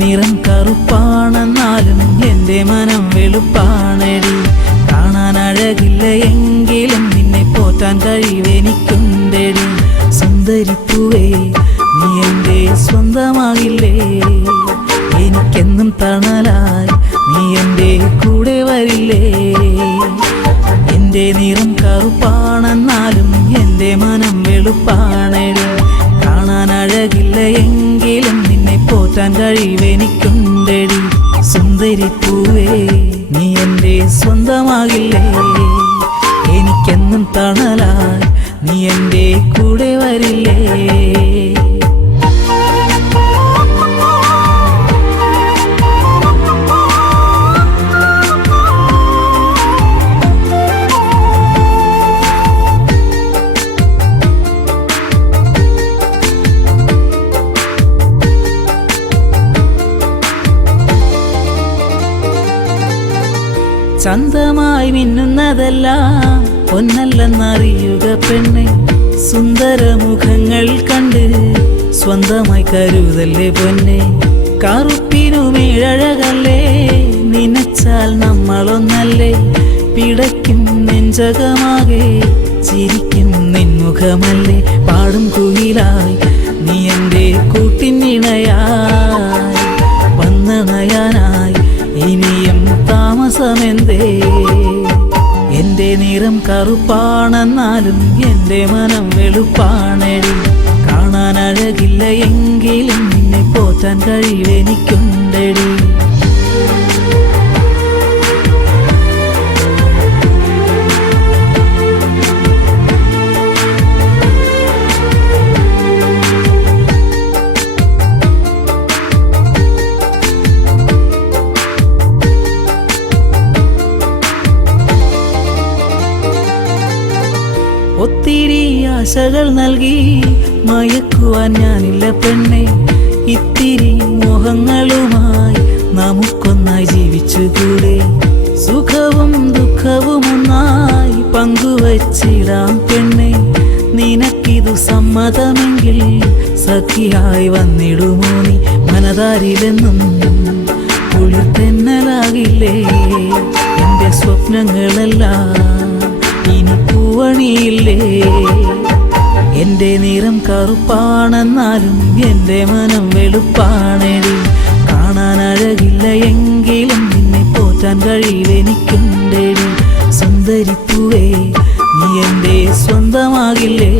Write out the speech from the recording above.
നിറം കറുപ്പാണെന്നാലും എൻ്റെ മനം വെളുപ്പാണെടി. കാണാൻ അഴകില്ല എങ്കിലും നിന്നെ പോറ്റാൻ കഴിവെനിക്കുണ്ടെടി. സുന്ദരിപ്പൂവേ നീ എൻ്റെ സ്വന്തമാകില്ലേ? എനിക്കെന്നും തണലായി നീ എൻ്റെ കൂടെ വരില്ലേ? എൻ്റെ നിറം കറുപ്പാണെന്നാലും എൻ്റെ മനം വെളുപ്പാണെടി. കാണാൻ അഴകില്ല എങ്കിലും നിന്നെ പോറ്റാൻ കഴിവെനിക്കുണ്ടെടി. സുന്ദരിപ്പൂവേ നീ എൻ്റെ സ്വന്തമാകില്ലേ? എനിക്കെന്നും തണലായി നീ എൻ്റെ കൂടെ വരില്ലേ? ചന്തമായി മിന്നുന്നതെല്ലാം പൊന്നല്ലെന്നറിയുക പെണ്ണെ. സുന്ദരമുഖങ്ങൾ കണ്ട് സ്വന്തമായി കരുതല്ലേ പൊന്നെ. കറുപ്പിനുമേഴഴകല്ലേ നനച്ചാൽ നമ്മളൊന്നല്ലേ? പിടയ്ക്കും നെഞ്ചകമാകെ ചിരിക്കും നിൻമുഖമല്ലേ? പാടും കുയിലായി നീ എൻ്റെ കൂട്ടിനിണയായി വന്നണയാനായി ഇനിയും താമസമെന്തേ? എൻ്റെ നിറം കറുപ്പാണെന്നാലും എൻ്റെ മനം വെളുപ്പാണെടി. കാണാൻ അഴകില്ല എങ്കിലും നിന്നെ പോറ്റാൻ കഴിവെനിക്കുണ്ടെടി. ഒത്തിരി ആശകൾ നൽകി മയക്കുവാൻ ഞാനില്ല പെണ്ണെ. ഇത്തിരി മോഹങ്ങളുമായി നമുക്കൊന്നായി ജീവിച്ചുകൂടെ? സുഖവും ദുഃഖവും ഒന്നായി പങ്കുവച്ചിടാം പെണ്ണെ. നിനക്കിതു സമ്മതമെങ്കിൽ സഖിയായി വന്നിടുമോ നീ? മനതാരിലെന്നും കുളിർത്തെന്നലാകില്ലേ എൻ്റെ സ്വപ്നങ്ങളെല്ലാം ഇനി പൂവണിയില്ലേ? എൻ്റെ നിറം കറുപ്പാണെന്നാലും എൻ്റെ മനം വെളുപ്പാണെടി. കാണാൻ അഴകില്ല എങ്കിലും നിന്നെ പോറ്റാൻ കഴിവെനിക്കുണ്ടെടി. സുന്ദരിപ്പൂവേ നീ എൻ്റെ സ്വന്തമാകില്ലേ?